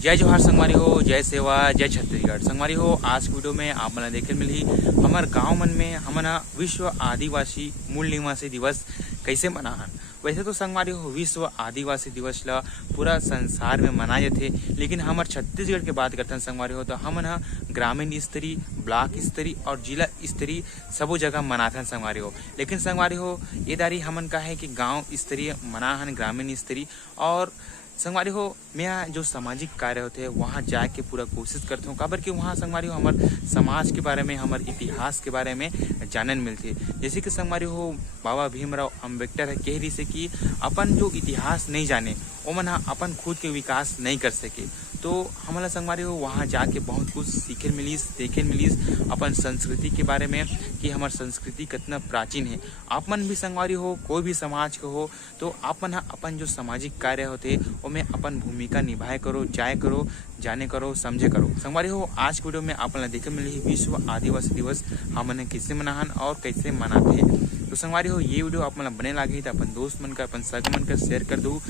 जय जोहार संगवारी हो, जय सेवा, जय छत्तीसगढ़ संगवारी हो। आज की वीडियो में आप मन देखे मिली हमार गांव मन में हमन विश्व आदिवासी मूल निवासी दिवस कैसे मनाहन। वैसे तो संगवारी हो विश्व आदिवासी दिवस ला पूरा संसार में मनाए जाते, लेकिन हमार छत्तीसगढ़ के बात करते हैं संगवारी हो तो हमन ग्रामीण स्तरीय, ब्लॉक स्तरीय और जिला स्तरीय सबो जगह मनाते हैं संगवारी हो। लेकिन संगवारी हो ये दारी हमन का है कि गांव स्तरीय मनाहन, ग्रामीण स्तरीय और संगवारी हो मैं जो सामाजिक कार्य होते हैं वहाँ जाके पूरा कोशिश करते हूँ, काबर कि वहाँ संगवारी हो हमारे समाज के बारे में, हमारे इतिहास के बारे में जानन मिलती। जैसे कि संगवारी हो बाबा भीमराव अम्बेडकर है कह रही से कि अपन जो इतिहास नहीं जाने वो मन अपन खुद के विकास नहीं कर सके। तो हमारा संगवारी हो वहाँ जाके बहुत कुछ सीखे मिलीस, देखे मिलीस अपन संस्कृति के बारे में कि हमार संस्कृति कितना प्राचीन है। आपमन भी संगवारी हो कोई भी समाज के हो तो आपमन अपन जो सामाजिक कार्य होते में अपन भूमिका निभाए करो, जाए करो, जाने करो, समझे करो। संगवारी हो आज की वीडियो में आपन देखे मिली विश्व आदिवासी दिवस हमन कैसे मनाहन और कैसे मनाते हैं। तो संगवारी हो ये वीडियो आप मन बने लागे तो अपन दोस्त मन का, अपन सग मन का शेयर कर दो।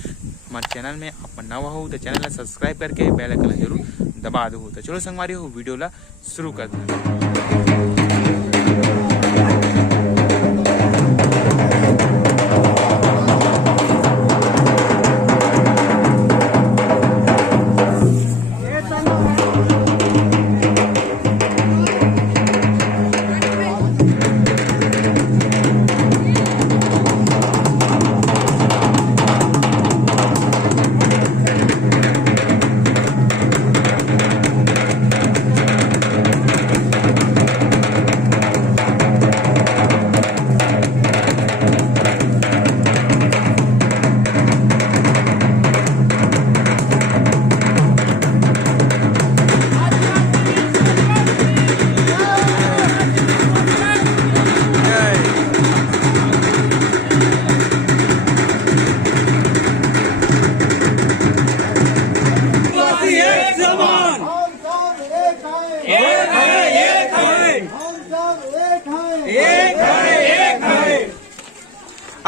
हमारे चैनल में अपन नवा हो तो चैनल ला सब्सक्राइब करके बेल आइकन जरूर दबा दो। तो चलो संगवारी हो वीडियो ला शुरू कर दो।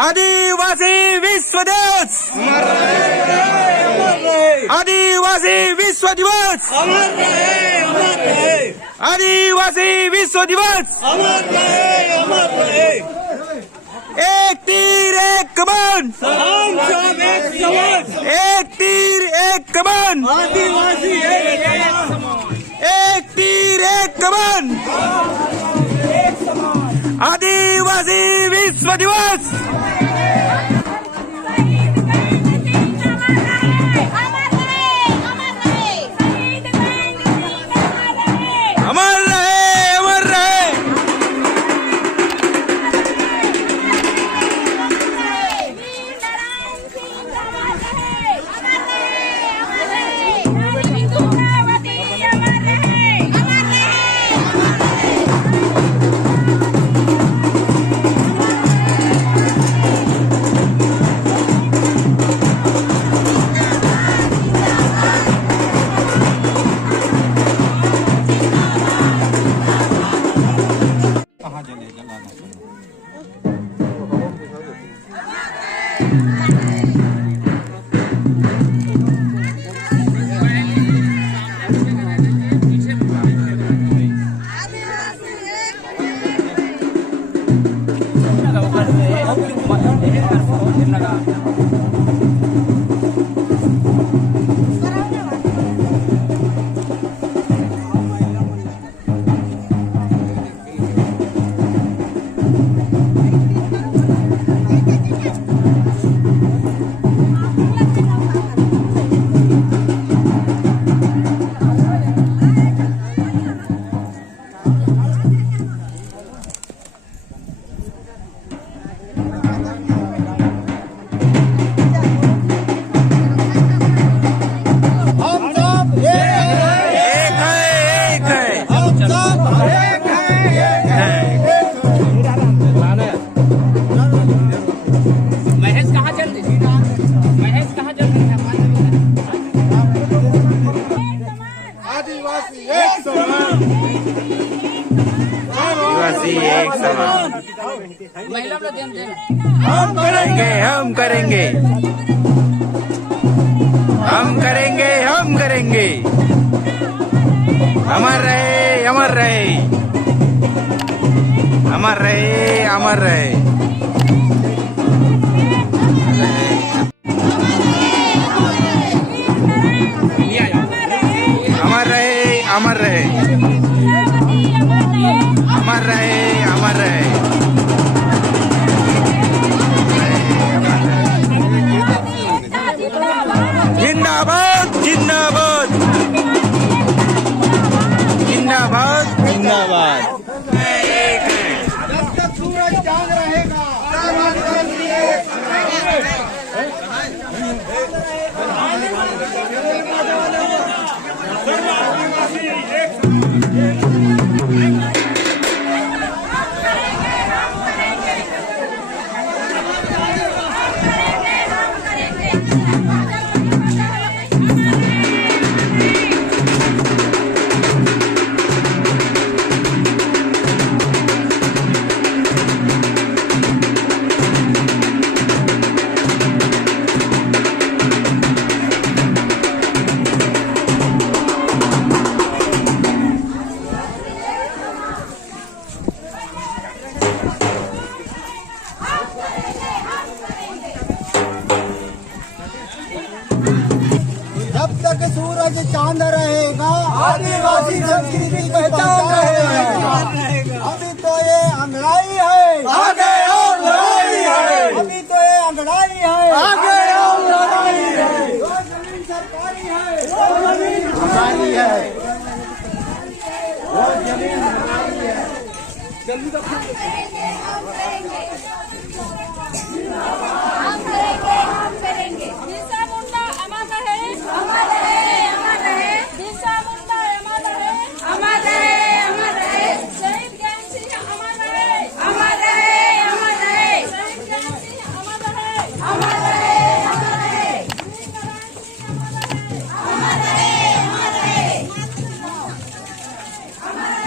आदिवासी विश्व दिवस, आदिवासी विश्व दिवस, आदिवासी विश्व दिवस। एक तीर एक कमान, एक तीर एक कमान, आदिवासी एक तीर एक कमान, आदिवासी विश्व दिवस। आदिवासी एक समान। हम करेंगे हम करेंगे, हम करेंगे। अमर रहे, अमर रहे, अमर रहे, अमर रहे। अमर रहे, अमर रहे, अमर रहे, अमर रहे। जिंदाबाद, जिंदाबाद, जिंदाबाद, जिंदाबाद। जब तक सूरज चांद रहेगा जब तक सूरज चांद रहेगा आदिवासी संस्कृति की पहचान रहेगा। अभी तो ये अंगड़ाई है, आगे और लड़ाई है। अभी तो ये अंगड़ाई है, आगे और लड़ाई है। जो जमीन सरकारी है, वो जमीन हमारी है, वो जमीन हमारी है। जल्दी तो हम करेंगे, हम करेंगे। बिरसा मुंडा अमर रहे, अमर रहे, अमर रहे। बिरसा मुंडा अमर रहे, अमर रहे, अमर रहे। शहीद ज्ञान सिंह अमर रहे, अमर रहे, अमर रहे। शहीद ज्ञान सिंह अमर रहे, अमर रहे, अमर रहे। अमर रहे, अमर रहे, अमर रहे,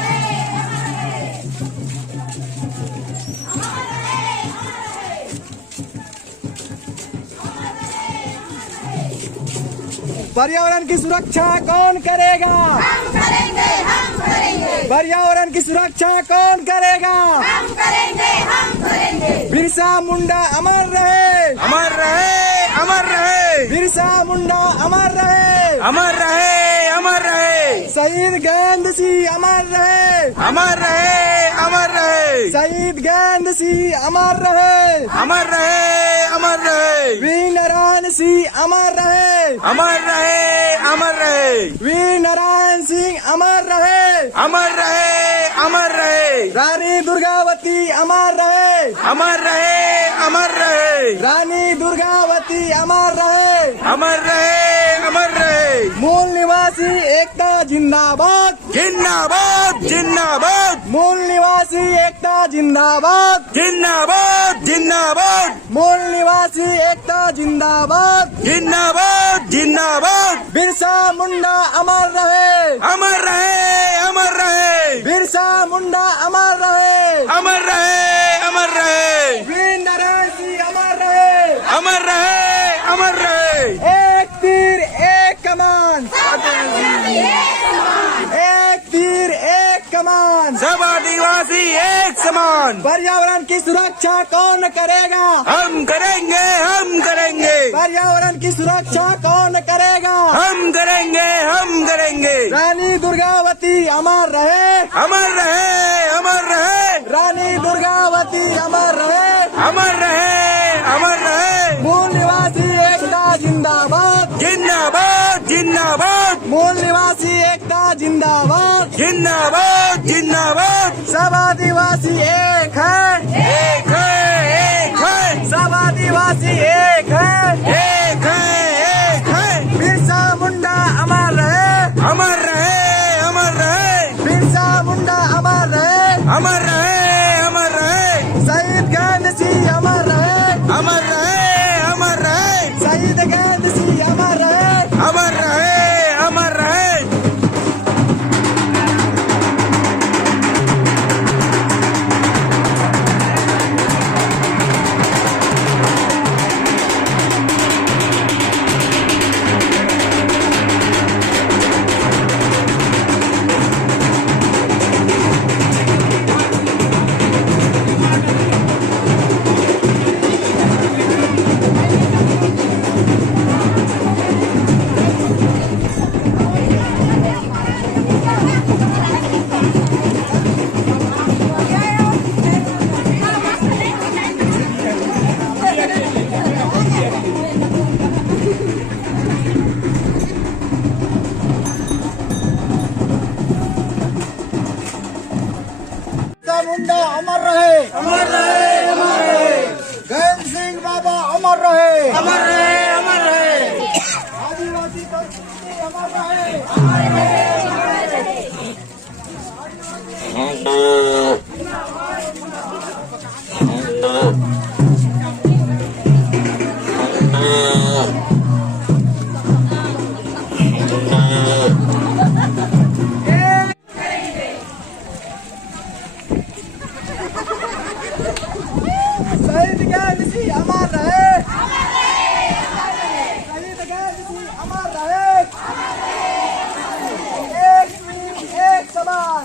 पर्यावरण की सुरक्षा कौन करेगा? हम करेंगे, हम करेंगे। पर्यावरण की सुरक्षा कौन करेगा? हम करेंगे, हम करेंगे। बिरसा मुंडा अमर रहे, अमर रहे, अमर रहे, बिरसा मुंडा अमर रहे, अमर रहे, अमर रहे। शहीद गेंद सिंह अमर रहे, अमर रहे, अमर रहे, शहीद गेंद सिंह अमर रहे, अमर रहे, अमर रहे। वीर नारायण सिंह अमर रहे, अमर रहे, अमर रहे, वीर नारायण सिंह अमर रहे, अमर रहे, अमर रहे। रानी दुर्गावती अमर रहे, अमर रहे, अमर रहे, रानी दुर्गावती अमर रहे, अमर रहे, अमर रहे। मूल निवासी एकता जिंदाबाद, जिंदाबाद, जिंदाबाद, मूल निवासी एकता जिंदाबाद, जिंदाबाद, जिंदाबाद, मूल निवासी एकता जिंदाबाद। जिंदाबाद, जिंदाबाद। बिरसा मुंडा अमर रहे, अमर रहे, अमर रहे, बिरसा मुंडा अमर रहे, अमर रहे, अमर रहे, वीर नारायण सिंह अमर रहे, अमर रहे, अमर रहे। एक तीर एक कमान, एक तीर एक कमान। सब आदिवासी एक समान। पर्यावरण की सुरक्षा कौन करेगा? हम करेंगे, हम करेंगे, पर्यावरण की सुरक्षा कौन करेगा? हम करेंगे, हम करेंगे। रानी दुर्गावती अमर रहे, अमर रहे, अमर रहे, रानी दुर्गावती अमर रहे, अमर रहे, अमर रहे। मूल निवासी एकता जिंदाबाद, जिंदाबाद, जिंदाबाद, मूल निवासी एकता जिंदाबाद। जिंदाबाद, जिंदाबाद। सब आदिवासी एक है, एक है, एक है, सब आदिवासी एक है। एक है, एक है। बिरसा मुंडा अमर रहे, अमर रहे, अमर रहे, बिरसा मुंडा अमर रहे, अमर रहे, अमर रहे, शहीद गेंद सिंह अमर रहे, अमर रहे, अमर रहे, शहीद गेंद सिंह अमर रहे। अमर रहे, अमर रहे। मुंडा अमर रहे, अमर रहे, अमर रहे। गैन सिंह बाबा अमर रहे, अमर रहे, अमर रहे। आदिवासी संस्कृति अमर रहे, अमर रहे, अमर रहे। शहीद गैन सिंह अमर रहे, शहीद गैन सिंह अमर रहे। एक वीर एक समान,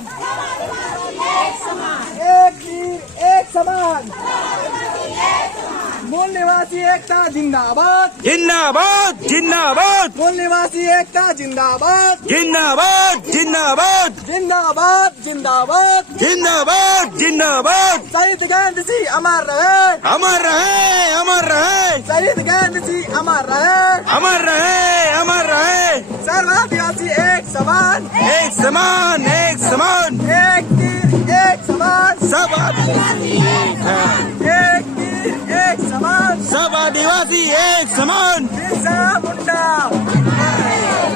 एक वीर एक समान। मूल निवासी एकता जिंदाबाद, जिंदाबाद जिंदाबाद मूल निवासी एकता जिंदाबाद, जिंदाबाद जिंदाबाद जिंदाबाद जिंदाबाद। जिंदाबाद जिंदाबाद। शहीद गैन सिंह अमर रहे, अमर रहे, अमर रहे, शहीद गैन सिंह अमर रहे। अमर रहे, अमर रहे। सर्व आदिवासी एक समान, एक समान, एक समान। एक तीर एक समान, सब आदिवासी एक है, एक तीर एक समान। सब आदिवासी एक समान। बिरसा मुंडा,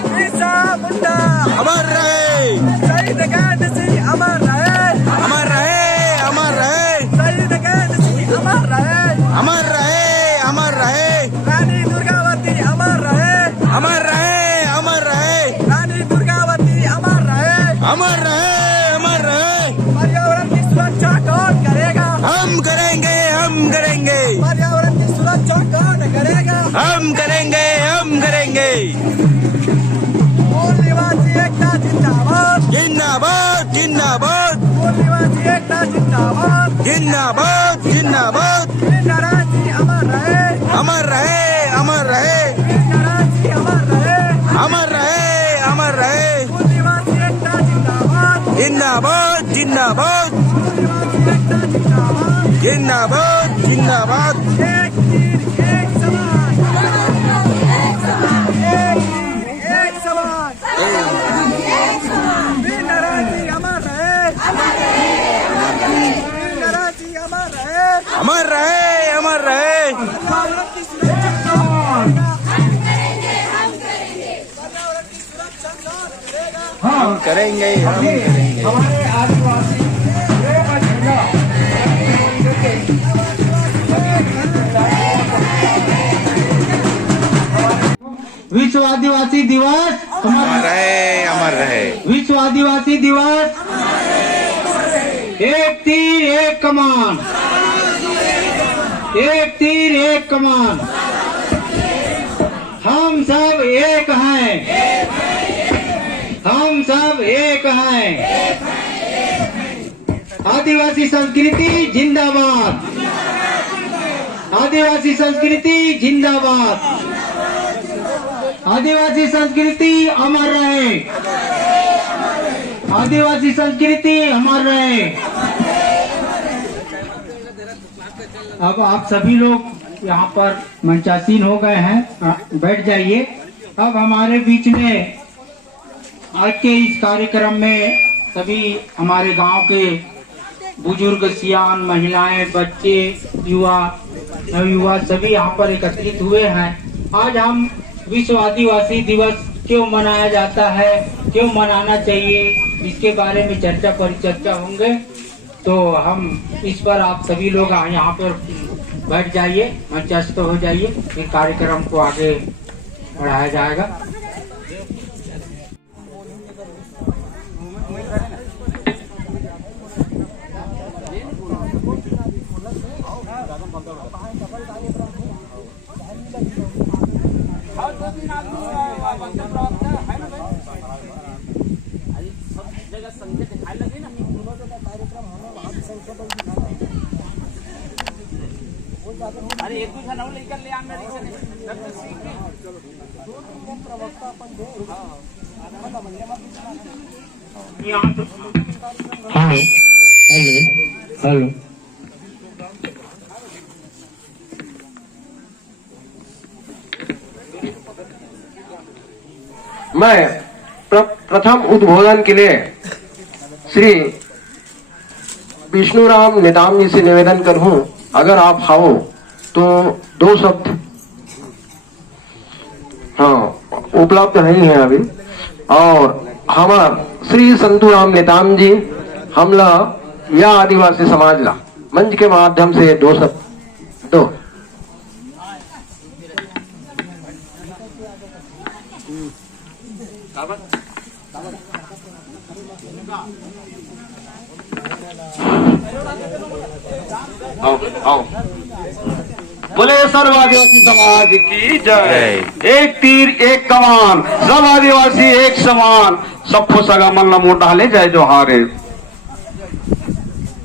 बिरसा मुंडा अमर रहे, शहीद गैन सिंह अमर रहे, अमर रहे, अमर रहे, शहीद गैन सिंह अमर रहे। अमर रहे, अमर रहे। रानी दुर्गावती अमर रहे, अमर रहे, अमर रहे, रानी दुर्गावती अमर रहे। अमर रहे, अमर रहे। पर्यावरण की सुरक्षा कौन करेगा, हम करेंगे, हम करेंगे, पर्यावरण की सुरक्षा कौन करेगा। हम करेंगे, हम करेंगे। मूल निवासी एकता जिंदाबाद, जिंदाबाद जिंदाबाद, मूल निवासी एकता जिंदाबाद। जिंदाबाद जिंदाबाद। नारायण जी अमर रहे, अमर रहे, अमर रहे, नारायण जी अमर रहे। अमर रहे, अमर रहे। मूल निवासी एकता जिंदाबाद, जिंदाबाद जिंदाबाद, मूल निवासी एकता जिंदाबाद। जिंदाबाद जिंदाबाद। एक तीर एक समान, एक तीर एक समान। वीर नारायण जी अमर रहे, वीर नारायण जी अमर रहे। अमर रहे, अमर रहे। पर्यावरण की सुरक्षा कौन करेगा, पर्यावरण की सुरक्षा कौन करेगा। हम करेंगे, हम करेंगे। हमारे आदिवासी विश्व आदिवासी दिवस, अमर रहे, अमर रहे। विश्व आदिवासी दिवस। एक तीर एक कमान, एक तीर एक कमान। हम सब एक हैं, हम सब एक हैं। आदिवासी संस्कृति जिंदाबाद, आदिवासी संस्कृति जिंदाबाद। आदिवासी संस्कृति अमर रहे, आदिवासी संस्कृति अमर रहे। अब आप सभी लोग यहाँ पर मंचासीन हो गए हैं, बैठ जाइए। अब हमारे बीच में आज के इस कार्यक्रम में सभी हमारे गांव के बुजुर्ग, सियान, महिलाएं, बच्चे, युवा, नवयुवा सभी यहाँ पर एकत्रित हुए हैं। आज हम विश्व आदिवासी दिवस क्यों मनाया जाता है, क्यों मनाना चाहिए, इसके बारे में चर्चा परिचर्चा होंगे। तो हम इस पर आप सभी लोग यहाँ पर बैठ जाइए, मंचस्थ हो जाइए, फिर कार्यक्रम को आगे बढ़ाया जाएगा। अरे एक दूसरा नाव लेकर ले आना हेलो हेलो हेलो। मैं प्रथम उद्बोधन के लिए श्री विष्णुराम नेताम जी से निवेदन करूं, अगर आप आओ तो 2 शब्द हाँ उपलब्ध नहीं है अभी। और हमार श्री संतुराम नेताम जी हमला या आदिवासी समाज ला मंच के माध्यम से 2 शब्द दो। आओ बोले सर्व आदिवासी समाज की जय। एक तीर एक कमान, सब आदिवासी एक समान, सबको सगा मल्ला मोट डाले जय जोहारे।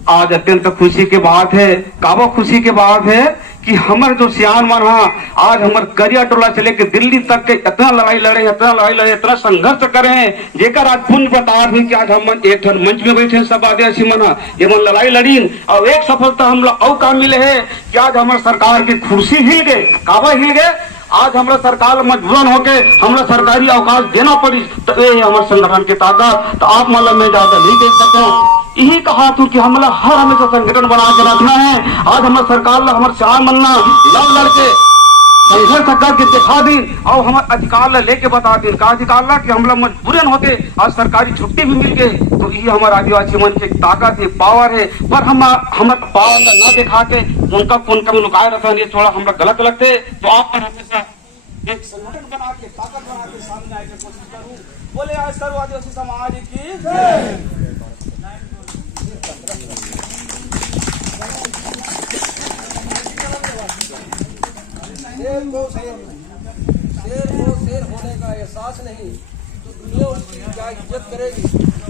आज अत्यंत खुशी के बात है, काबा खुशी के बात है कि हमारे जो सियान मन आज हमारे करिया टोला से लेकर दिल्ली तक के इतना लड़ाई लड़े, इतना संघर्ष करे हैं, जेकर आज पुण्य बता भी कि आज हम एक मंच में बैठे सब आदिवासी मन ये मन लड़ाई लड़ी। और एक सफलता हम लोग और काम मिले है कि आज हमारे सरकार की कुर्सी हिल गए, काबा हिल गए। आज हमारा सरकार मजबूरन होके हमारा सरकारी अवकाश देना पड़ी, तो ये हमारे संगठन की ताकत। तो आप मतलब मैं ज्यादा नहीं देख सकता, यही कहा तू कि हमला हर हमेशा संगठन बना के रखना है। आज हमारे सरकार ला हमारे चार मन्ना लड़ लड़के संघर्ष करके दिखा दी और हमारे अधिकार ला लेके बता दी का अधिकार ला कि हमला मजबूरन होते आज सरकारी छुट्टी भी मिल गई। तो ये हमारे आदिवासी मन की ताकत है, पावर है। पर हम हमारे पावर न दिखा के उनका में लुकाए रहता है, ये थोड़ा हम लोग गलत लगते। तो आप पर हमेशा एक संगठन बना के ताकत बना के सामने आने की कोशिश करूँ। बोले आज सर्व आदिवासी समाज की शेर को शेर होने का एहसास नहीं तो दुनिया उसकी क्या इज्जत करेगी।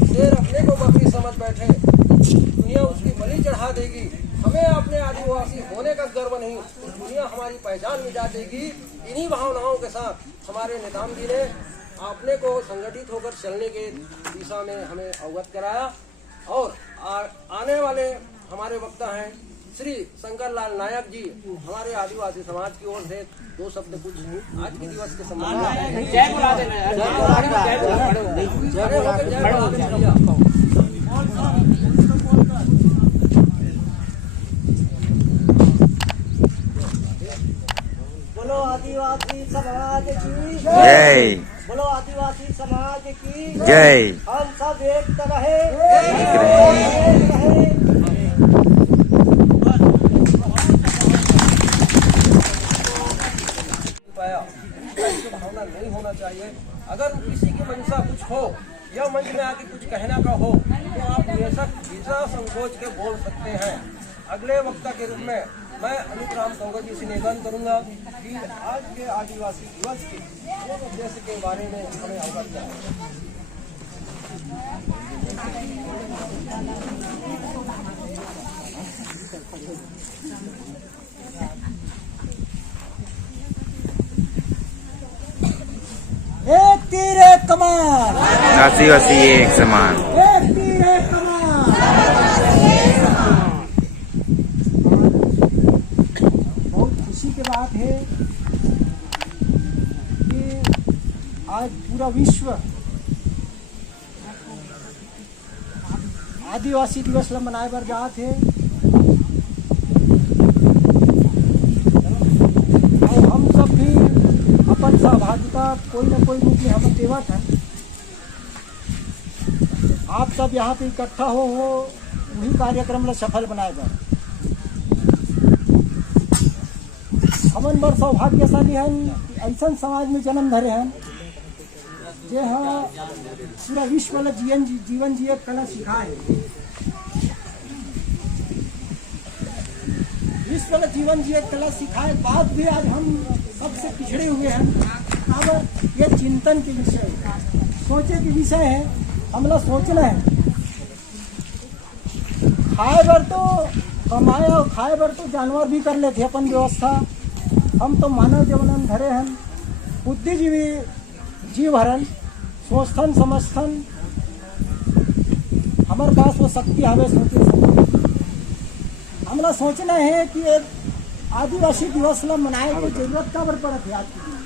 शेर अपने को बकरी समझ बैठे तो दुनिया उसकी बलि चढ़ा देगी। हमें अपने आदिवासी होने का गर्व नहीं तो दुनिया हमारी पहचान मिटा देगी। इन्हीं भावनाओं के साथ हमारे नेताम जी ने अपने को संगठित होकर चलने के दिशा में हमें अवगत कराया। और आने वाले हमारे वक्ता हैं श्री शंकर लाल नायक जी, हमारे आदिवासी समाज की ओर से 2 शब्द कुछ आज के दिवस के संबंध में जय बुला देना। बोलो आदिवासी समाज की जय। बोलो आदिवासी समाज की जय। हम सब एक रहे। भावना नहीं होना चाहिए। अगर किसी की मंशा कुछ हो या मंच में आके कुछ कहना का हो तो आप बेशक बिना संकोच के बोल सकते हैं। अगले वक्ता के रूप में मैं अनुराम तोंगा जी से निवेदन करूंगा कि आज के आदिवासी दिवस के मूल उद्देश्य के बारे में हमें अवगत कराएं। एक तीर एक कमान, आदिवासी एक समान। एक तीर एक कमान। बहुत खुशी की बात है कि आज पूरा विश्व आदिवासी दिवस ला मनाए बर जात है। और हम सब भी अपन सहभागिता कोई न कोई रूप में हम देवत हैं। आप सब यहाँ पे इकट्ठा हो वही कार्यक्रम ला सफल बनाए बर हमन बर सौभाग्यशाली हैं। ऐसा समाज में जन्म धरे हैं जे पूरा विश्व ला जीवन जिए कला सिखाए। विश्व ला जीवन जिए कला सिखाए बाद भी आज हम सबसे पिछड़े हुए हैं। अब ये चिंतन के विषय, सोचे के विषय है। हमला सोचना है, खाए बर तो कमाए और खाए बर तो जानवर भी कर लेते अपन व्यवस्था। हम तो मानव जीवन धरे हैं, बुद्धिजीवी जीव हरन सोचथन समझथन। हमारे पास वो शक्ति आवे सोचे। हमला सोचना है कि आदिवासी दिवस ला मनाए की जरूरत का पड़त है आज के दिन।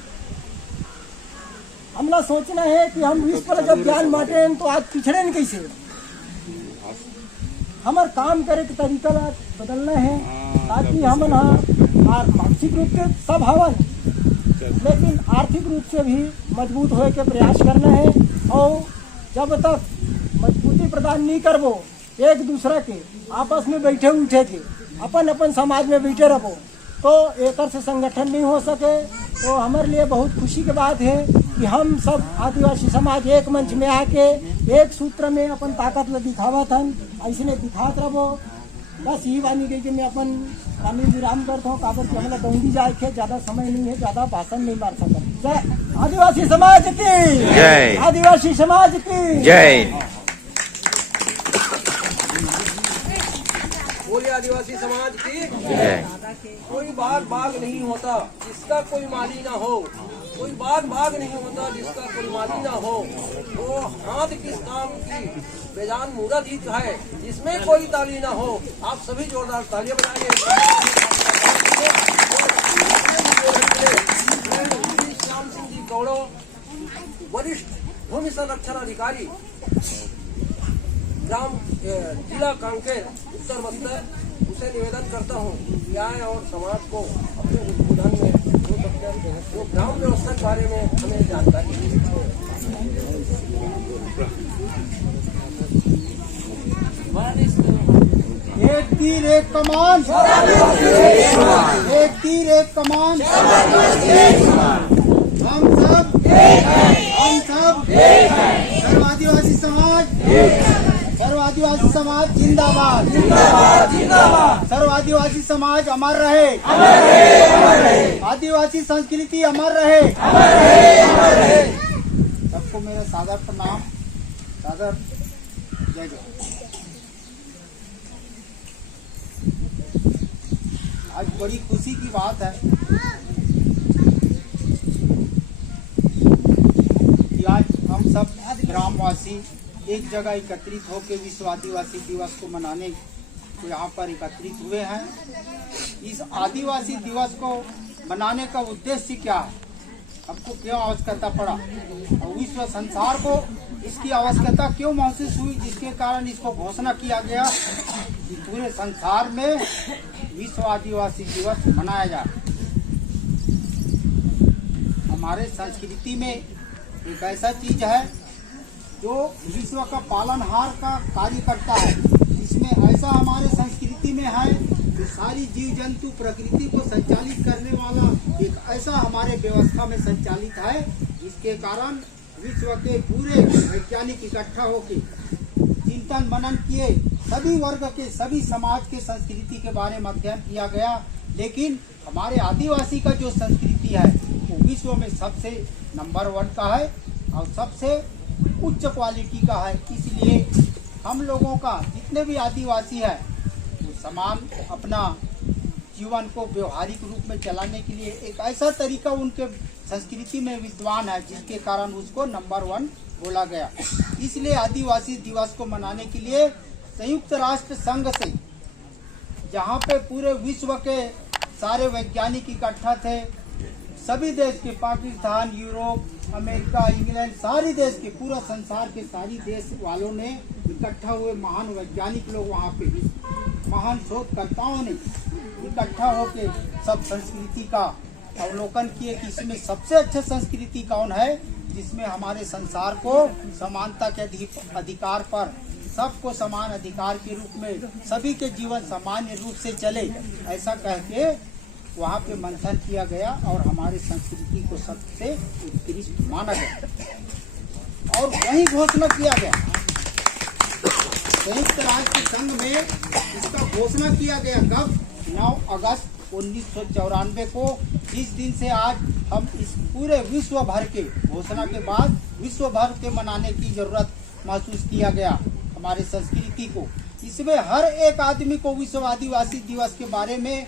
हमला सोचना है कि हम विश्व ला जब ज्ञान बांटे तो आज पिछड़े न कैसे। हमारे काम करे के तरीका बदलना है ताकि हम मानसिक रूप से सब हवन लेकिन आर्थिक रूप से भी मजबूत होए के प्रयास करना है। और जब तक मजबूती प्रदान नहीं करबो एक दूसरा के आपस में बैठे उठे के अपन अपन समाज में बैठे रहो तो एक से संगठन नहीं हो सके। तो हमारे लिए बहुत खुशी की बात है कि हम सब आदिवासी समाज एक मंच में आके एक सूत्र में अपन ताकत ल दिखावत हन ऐसे दिखात रहो। बस यही वानी गई कि मैं अपन वानी विराम करता हूँ काबर कि हमारा दौड़ी जाए के ज्यादा समय नहीं है, ज्यादा भाषण नहीं मार सकता। जय आदिवासी समाज की जय। आदिवासी समाज की जय। बोले आदिवासी समाज की जय। कोई बाग नहीं होता जिसका कोई माली ना हो, कोई बाग नहीं होता जिसका कोई माली ना हो। वो हाथ किस काम की बेजान मूरत ही है जिसमें कोई ताली ना हो। आप सभी जोरदार तालियां बजाइए। श्याम सिंह जी गौड़ो, वरिष्ठ भूमि संरक्षण अधिकारी, ग्राम जिला कांकेर उत्तर बस्तर, उसे निवेदन करता हूँ कि आए और समाज को अपने उद्बोधन में जो ग्राम व्यवस्था के बारे में हमें जानकारी दी। एक तीर एक कमान, एक तीर एक कमान, हम सब सर्व आदिवासी समाज, सर्व आदिवासी समाज जिंदाबाद, सर्व आदिवासी समाज अमर रहे, आदिवासी संस्कृति अमर रहे। सबको मेरा सादर प्रणाम, सादर जय जय। आज बड़ी खुशी की बात है कि आज हम सब ग्रामवासी एक जगह एकत्रित होकर विश्व आदिवासी दिवस को मनाने को यहाँ पर एकत्रित हुए हैं। इस आदिवासी दिवस को मनाने का उद्देश्य क्या है, हमको क्यों आवश्यकता पड़ा और विश्व संसार को इसकी आवश्यकता क्यों महसूस हुई, जिसके कारण इसको घोषणा किया गया कि पूरे संसार में विश्व आदिवासी दिवस मनाया जाए। हमारे संस्कृति में एक ऐसा चीज है जो विश्व का पालनहार का कार्य करता है। इसमें ऐसा हमारे संस्कृति में है कि सारी जीव जंतु प्रकृति को संचालित करने वाला एक ऐसा हमारे व्यवस्था में संचालित है, जिसके कारण विश्व के पूरे वैज्ञानिक इकट्ठा होकर चिंतन मनन किए, सभी वर्ग के सभी समाज के संस्कृति के बारे में अध्ययन किया गया। लेकिन हमारे आदिवासी का जो संस्कृति है वो विश्व में सबसे नंबर 1 का है और सबसे उच्च क्वालिटी का है। इसलिए हम लोगों का जितने भी आदिवासी है वो समान अपना जीवन को व्यवहारिक रूप में चलाने के लिए एक ऐसा तरीका उनके संस्कृति में विद्वान है, जिसके कारण उसको नंबर 1 बोला गया। इसलिए आदिवासी दिवस को मनाने के लिए संयुक्त राष्ट्र संघ से, जहाँ पे पूरे विश्व के सारे वैज्ञानिक इकट्ठा थे, सभी देश के, पाकिस्तान, यूरोप, अमेरिका, इंग्लैंड, सारे देश के, पूरा संसार के सारी देश वालों ने इकट्ठा हुए, महान वैज्ञानिक लोग वहाँ पे, महान शोधकर्ताओं ने इकट्ठा होके सब संस्कृति का अवलोकन किए कि इसमें सबसे अच्छा संस्कृति कौन है, जिसमें हमारे संसार को समानता के अधिकार पर, सबको समान अधिकार के रूप में, सभी के जीवन सामान्य रूप से चले, ऐसा कह के वहाँ पे मंथन किया गया और हमारे संस्कृति को सबसे उत्कृष्ट माना गया और वही घोषणा किया गया। संयुक्त राष्ट्र संघ में इसका घोषणा किया गया कब? 9 अगस्त 1994 को। इस दिन से आज हम इस पूरे विश्व भर के घोषणा के बाद विश्व भर के मनाने की जरूरत महसूस किया गया हमारे संस्कृति को। इसमें हर एक आदमी को विश्व आदिवासी दिवस के बारे में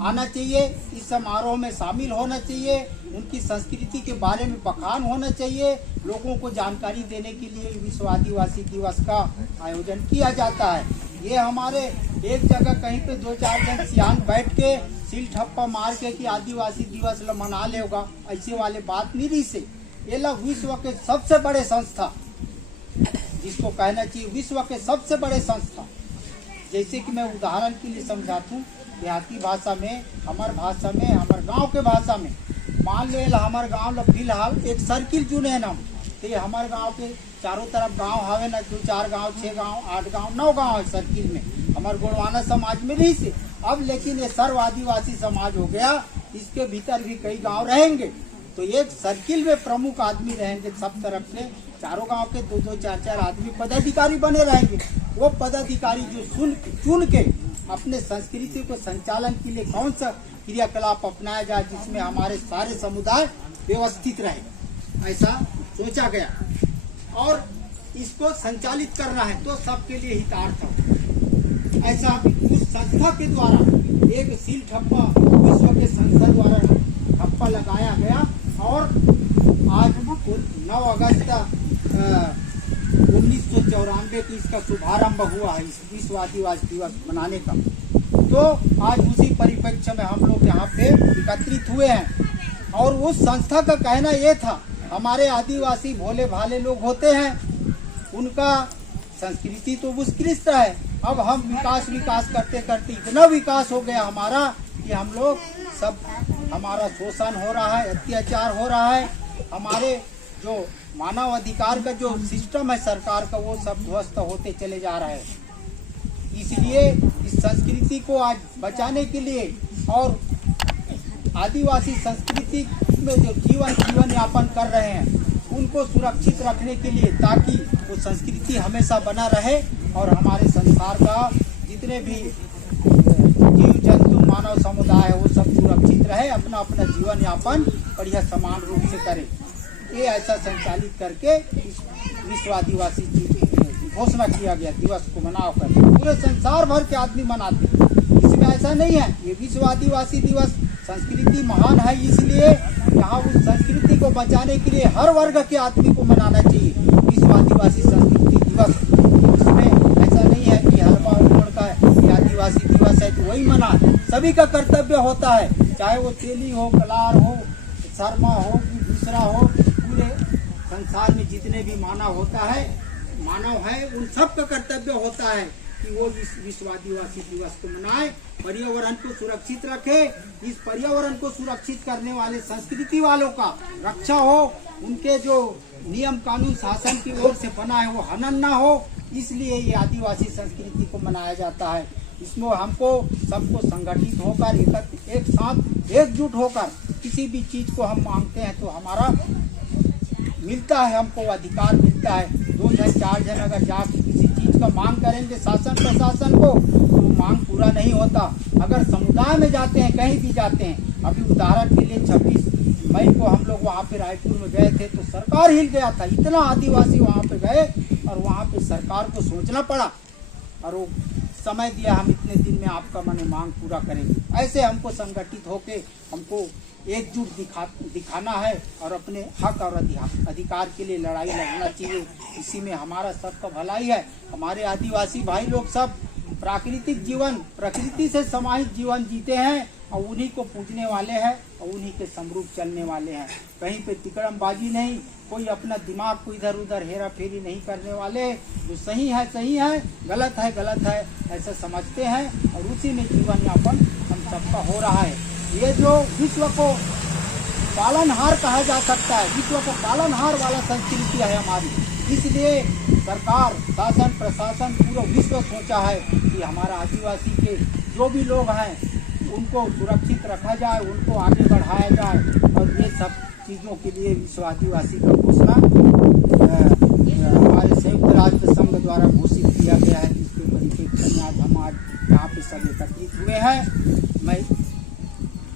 आना चाहिए, इस समारोह में शामिल होना चाहिए, उनकी संस्कृति के बारे में बखान होना चाहिए। लोगों को जानकारी देने के लिए विश्व आदिवासी दिवस का आयोजन किया जाता है। ये हमारे एक जगह कहीं पे 2-4 जन सियान बैठ के सिल ठप्पा मार के कि आदिवासी दिवस मना ले होगा, ऐसे वाले बात नहीं रही से। ये लोग विश्व के सबसे बड़े संस्था जिसको कहना चाहिए विश्व के सबसे बड़े संस्था। जैसे कि मैं उदाहरण के लिए समझाता हूँ, देहाती भाषा में, हमार भाषा में, हमारे गांव के भाषा में, मान ले हमारे गांव फिलहाल एक सर्किल चुने ना, तो ये हमारे गांव के चारों तरफ गांव हवे ना, 2 4 गांव 6 गांव 8 गांव 9 गांव है सर्किल में, हमारे गोड़वाना समाज में नहीं से। अब लेकिन ये सर्व आदिवासी समाज हो गया, इसके भीतर भी कई गांव रहेंगे, तो एक सर्किल में प्रमुख आदमी रहेंगे सब तरफ से, चारों गांव के 2 4 4 आदमी पदाधिकारी बने रहेंगे। वो पदाधिकारी जो चुन के अपने संस्कृति को संचालन के लिए कौन सा क्रियाकलाप अपनाया जाए जिसमें हमारे सारे समुदाय व्यवस्थित रहे, ऐसा सोचा गया और इसको संचालित करना है तो सबके लिए हितार्थ है। ऐसा उस संस्था के द्वारा एक सील ठप्पा विश्व के संसद द्वारा ठप्पा लगाया गया और आज 9 अगस्त 1994 की इसका शुभारंभ हुआ है, इस विश्व आदिवासी दिवस मनाने का। तो आज उसी परिप्रेक्ष्य में हम लोग यहाँ पे एकत्रित हुए हैं और उस संस्था का कहना ये था, हमारे आदिवासी भोले भाले लोग होते हैं, उनका संस्कृति तो उत्कृष्ट है। अब हम विकास करते करते इतना विकास हो गया हमारा कि हम लोग सब, हमारा शोषण हो रहा है, अत्याचार हो रहा है, हमारे जो मानव अधिकार का जो सिस्टम है सरकार का वो सब ध्वस्त होते चले जा रहे हैं। इसलिए इस संस्कृति को आज बचाने के लिए और आदिवासी संस्कृति में जो जीवन यापन कर रहे हैं उनको सुरक्षित रखने के लिए, ताकि वो संस्कृति हमेशा बना रहे और हमारे संसार का जितने भी जीव जंतु मानव समुदाय है वो सब सुरक्षित रहे, अपना अपना जीवन यापन बढ़िया समान रूप से करे। ये ऐसा संचालित करके इस विश्व आदिवासी घोषणा किया गया दिवस को मनाओ कर। पूरे संसार भर के आदमी मनाते हैं, इसमें ऐसा नहीं है। ये विश्व आदिवासी दिवस संस्कृति महान है, इसलिए यहाँ उस संस्कृति को बचाने के लिए हर वर्ग के आदमी को मनाना चाहिए विश्व आदिवासी संस्कृति दिवस। इसमें ऐसा नहीं है कि हलवा उमड़ का आदिवासी दिवस है तो वही मना, सभी का कर्तव्य होता है, चाहे वो तेली हो, कलार हो, शर्मा हो, दूसरा हो, पूरे संसार में जितने भी मानव है उन सब का कर्तव्य होता है कि वो इस विश्व आदिवासी दिवस को मनाए, पर्यावरण को सुरक्षित रखे। इस पर्यावरण को सुरक्षित करने वाले संस्कृति वालों का रक्षा हो, उनके जो नियम कानून शासन की ओर से बना है वो हनन ना हो, इसलिए ये आदिवासी संस्कृति को मनाया जाता है। इसमें हमको सबको संगठित होकर एक साथ एकजुट होकर किसी भी चीज को हम मांगते हैं तो हमारा मिलता है, हमको अधिकार मिलता है। 2 जन 4 जन अगर जाके किसी चीज का मांग करेंगे शासन प्रशासन को तो मांग पूरा नहीं होता। अगर समुदाय में जाते हैं, कहीं भी जाते हैं, अभी उदाहरण के लिए 26 मई को हम लोग वहाँ पे रायपुर में गए थे तो सरकार हिल गया था, इतना आदिवासी वहाँ पे गए और वहाँ पे सरकार को सोचना पड़ा और वो समय दिया हम इतने दिन में आपका माने मांग पूरा करेंगे। ऐसे हमको संगठित होके हमको एकजुट दिखाना है और अपने हक और अधिकार के लिए लड़ाई लड़ना चाहिए। इसी में हमारा सबका भलाई है। हमारे आदिवासी भाई लोग सब प्राकृतिक जीवन, प्रकृति से समाहित जीवन जीते हैं और उन्हीं को पूजने वाले हैं और उन्हीं के समरूप चलने वाले हैं। कहीं पे तिकड़मबाजी नहीं, कोई अपना दिमाग को इधर उधर हेरा फेरी नहीं करने वाले, जो सही है, गलत है ऐसा समझते हैं और उसी में जीवन यापन हम सबका हो रहा है। ये जो विश्व को पालनहार कहा जा सकता है, विश्व को पालनहार वाला संस्कृति है हमारी, इसलिए सरकार, शासन प्रशासन पूरा विश्व सोचा है कि हमारा आदिवासी के जो भी लोग हैं उनको सुरक्षित रखा जाए, उनको आगे बढ़ाया जाए और ये सब चीज़ों के लिए विश्व आदिवासी का घोषणा हमारे संयुक्त राष्ट्र संघ द्वारा घोषित किया गया है, जिसके परिप्रेक्ष्य में आज हम यहाँ पे सब एकत्रित हुए हैं। मैं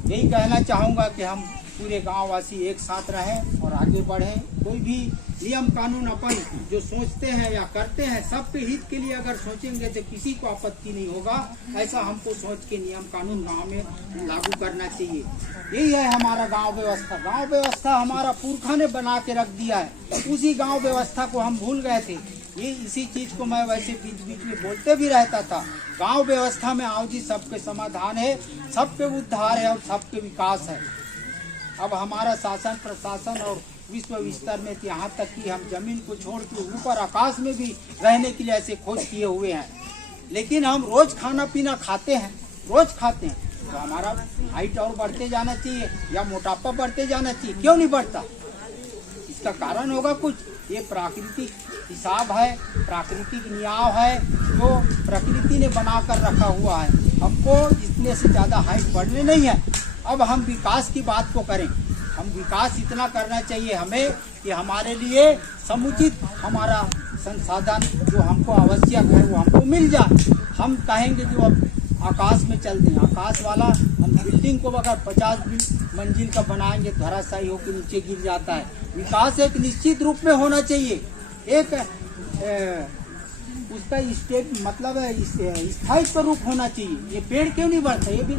यही कहना चाहूँगा कि हम पूरे गाँव वासी एक साथ रहें और आगे बढ़ें। कोई भी नियम कानून अपन जो सोचते हैं या करते हैं सबके हित के लिए अगर सोचेंगे तो किसी को आपत्ति नहीं होगा। ऐसा हमको सोच के नियम कानून गांव में लागू करना चाहिए। यही है हमारा गांव व्यवस्था। गांव व्यवस्था हमारा पुरखा ने बना के रख दिया है, उसी गांव व्यवस्था को हम भूल गए थे। ये इसी चीज को मैं वैसे बीच बीच में बोलते भी रहता था। गांव व्यवस्था में आओ जी, सबके समाधान है, सबके उद्धार है और सबके विकास है। अब हमारा शासन प्रशासन और विश्व स्तर में, यहाँ तक कि हम जमीन को छोड़ के ऊपर आकाश में भी रहने के लिए ऐसे खोज किए हुए हैं। लेकिन हम रोज खाना पीना खाते हैं, रोज खाते हैं, तो हमारा हाइट और बढ़ते जाना चाहिए या मोटापा बढ़ते जाना चाहिए, क्यों नहीं बढ़ता? इसका कारण होगा कुछ। ये प्राकृतिक हिसाब है, प्राकृतिक नियम है जो प्रकृति ने बना कर रखा हुआ है। हमको इतने से ज़्यादा हाइट बढ़ने नहीं है। अब हम विकास की बात को करें, हम विकास इतना करना चाहिए हमें कि हमारे लिए समुचित हमारा संसाधन जो हमको आवश्यक है वो हमको मिल जाए। हम कहेंगे जो अब आकाश में चलते हैं, आकाश वाला हम बिल्डिंग को अगर 50 मंजिल का बनाएंगे धराशायी होकर नीचे गिर जाता है। विकास एक निश्चित रूप में होना चाहिए, एक उसका स्टेप मतलब स्थायित्व रूप होना चाहिए। ये पेड़ क्यों नहीं बढ़ता? ये भी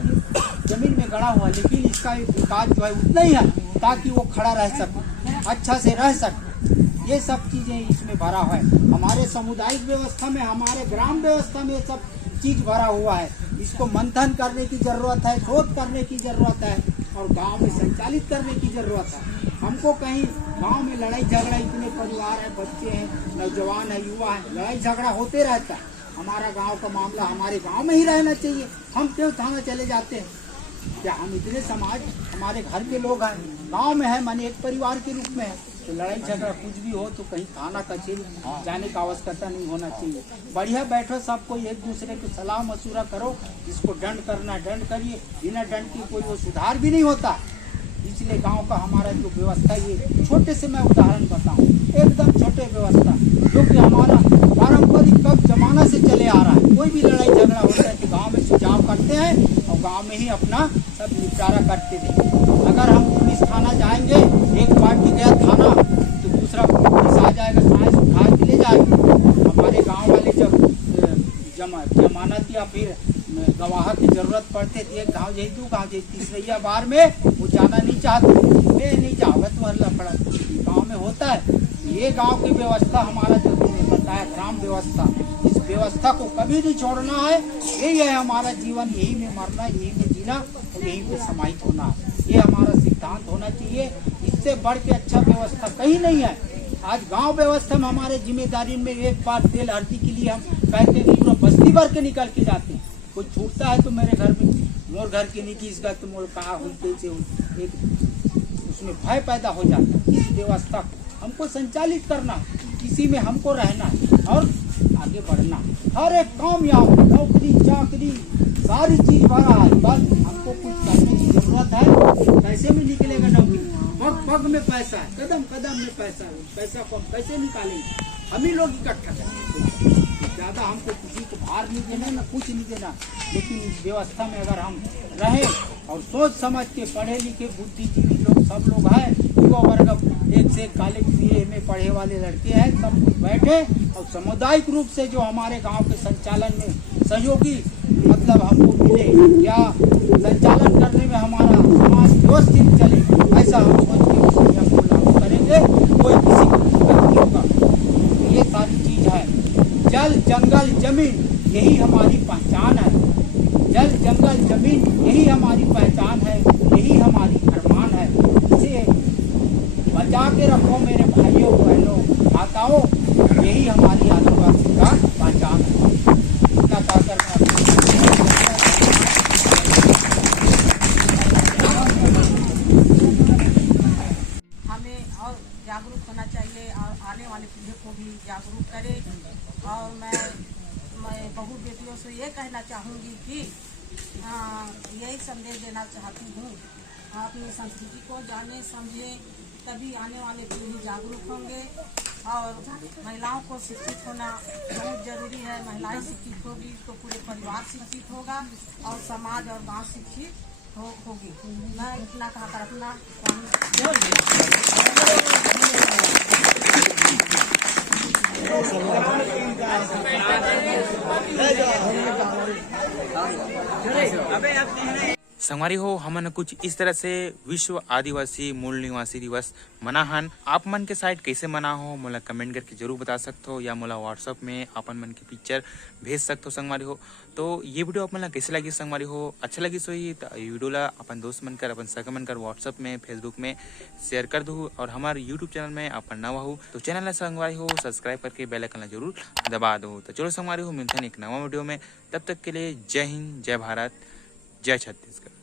जमीन में गड़ा हुआ, लेकिन इसका एक विकास जो है उतना ही है ताकि वो खड़ा रह सके, अच्छा से रह सके। ये सब चीजें इसमें भरा हुआ है। हमारे सामुदायिक व्यवस्था में, हमारे ग्राम व्यवस्था में सब चीज भरा हुआ है। इसको मंथन करने की जरूरत है, शोध करने की जरूरत है और गांव में संचालित करने की जरूरत है। हमको कहीं गांव में लड़ाई झगड़ा, इतने परिवार है, बच्चे हैं, नौजवान है, युवा है, लड़ाई झगड़ा होते रहता है। हमारा गांव का मामला हमारे गांव में ही रहना चाहिए। हम क्यों थाना चले जाते हैं? क्या हम इतने समाज हमारे घर के लोग हैं, गांव में है, माने एक परिवार के रूप में है, तो लड़ाई झगड़ा कुछ भी हो तो कहीं थाना कचहरी जाने का आवश्यकता नहीं होना चाहिए। बढ़िया बैठो, सबको एक दूसरे को सलाह मशूरा करो, इसको दंड करना दंड करिए, बिना दंड के कोई वो सुधार भी नहीं होता। इसलिए गांव का हमारा जो व्यवस्था, ये छोटे से मैं उदाहरण बताऊं, एकदम छोटे व्यवस्था जो कि हमारा पारंपरिक कब जमाना से चले आ रहा है। कोई भी लड़ाई झगड़ा होता है तो गांव में सुझाव करते हैं और गांव में ही अपना सब निपटारा करते थे। अगर हम पुलिस थाना जाएंगे, एक पार्टी गया थाना तो दूसरा पुलिस आ जाएगा, सांस उठा के ले जाएगा। हमारे गाँव वाले जब जमानत या फिर गवाह की जरूरत पड़ते थे, एक गाँव जाई, 2 गाँव जाई, तीसरा बार में वो जाना नहीं चाहते, नहीं जाओगे तुम्हारा लफड़ा गाँव में होता है। ये गांव की व्यवस्था हमारा जो तुमने बताया ग्राम व्यवस्था, इस व्यवस्था को कभी नहीं छोड़ना है। यही है हमारा जीवन, यही में मरना, यही में जीना और यही में समाहित होना, ये हमारा सिद्धांत होना चाहिए। इससे बढ़ के अच्छा व्यवस्था कहीं नहीं है। आज गांव व्यवस्था में हमारे जिम्मेदारी में एक बार तेल हल्दी के लिए हम कहते हैं पूरा बस्ती भर के निकल के जाते हैं। कोई छूटता है तो मेरे घर में, मोर घर के नीचे इसका तो मोर कहा हुई कैसे, एक उसमें भय पैदा हो जाता है। इस व्यवस्था को हमको संचालित करना, इसी में हमको रहना है और आगे बढ़ना। हर एक काम यहाँ नौकरी चाकरी सारी चीज भरा है, बस हमको कुछ करने की जरूरत है। पैसे में निकलेगा नौकरी, पग पग में पैसा है, कदम कदम में पैसा है। पैसा को हम कैसे निकालेंगे? हम ही लोग इकट्ठा करेंगे। ज़्यादा हमको किसी को भार नहीं देना, ना कुछ नहीं देना, लेकिन इस व्यवस्था में अगर हम रहें और सोच समझ के पढ़े लिखे बुद्धिजीवी लोग सब लोग हैं, युवा वर्ग एक से एक कॉलेज बीए में पढ़े वाले लड़के हैं, सब कुछ बैठे और सामुदायिक रूप से जो हमारे गांव के संचालन में सहयोगी मतलब हमको मिले या संचालन करने में हमारा समाज व्यवस्थित चले, ऐसा हम सोच के उस नियम को लागू करेंगे, कोई किसी को दिक्कत नहीं होगा। ये सारी चीज है। जल जंगल जमीन यही हमारी पहचान है। जल जंगल जमीन यही हमारी पहचान है, यही हमारी अरमान है। इसे बचा के रखो मेरे भाइयों बहनों माताओं, यही हमारी आदिवासी का पहचान है। इतना कहकर हमें और जागरूक होना चाहिए और आने वाली पीढ़ी को भी जागरूक करें। और मैं बहु बेटियों से ये कहना चाहूँगी कि यही संदेश देना चाहती हूँ, अपनी संस्कृति को जाने समझें, तभी आने वाले पीढ़ी जागरूक होंगे। और महिलाओं को शिक्षित होना बहुत जरूरी है। महिलाएं शिक्षित होगी तो पूरे परिवार शिक्षित होगा और समाज और गांव शिक्षित होगी। मैं इतना कहकर अपना संगवारी हो हमन कुछ इस तरह से विश्व आदिवासी मूल निवासी दिवस मनाहन। आप मन के साइड कैसे मना हो मोला कमेंट करके जरूर बता सकते हो, या मोला व्हाट्सएप में अपन मन के पिक्चर भेज सकते हो संगवारी हो। तो ये वीडियो आप मन ला कैसे लगी संगवारी हो, अच्छा लगी सोई तो वीडियो ला अपन दोस्त मन कर अपन सगा मन कर व्हाट्सएप में फेसबुक में शेयर कर दो, और हमारे यूट्यूब चैनल में अपन नवा हो तो चैनल ला संगवारी हो सब्सक्राइब करके बेल आइकन ला जरूर दबा दो। तो चलो संगवारी हो मिलते हैं एक नवा वीडियो में, तब तक के लिए जय हिंद, जय भारत, जय छत्तीसगढ़।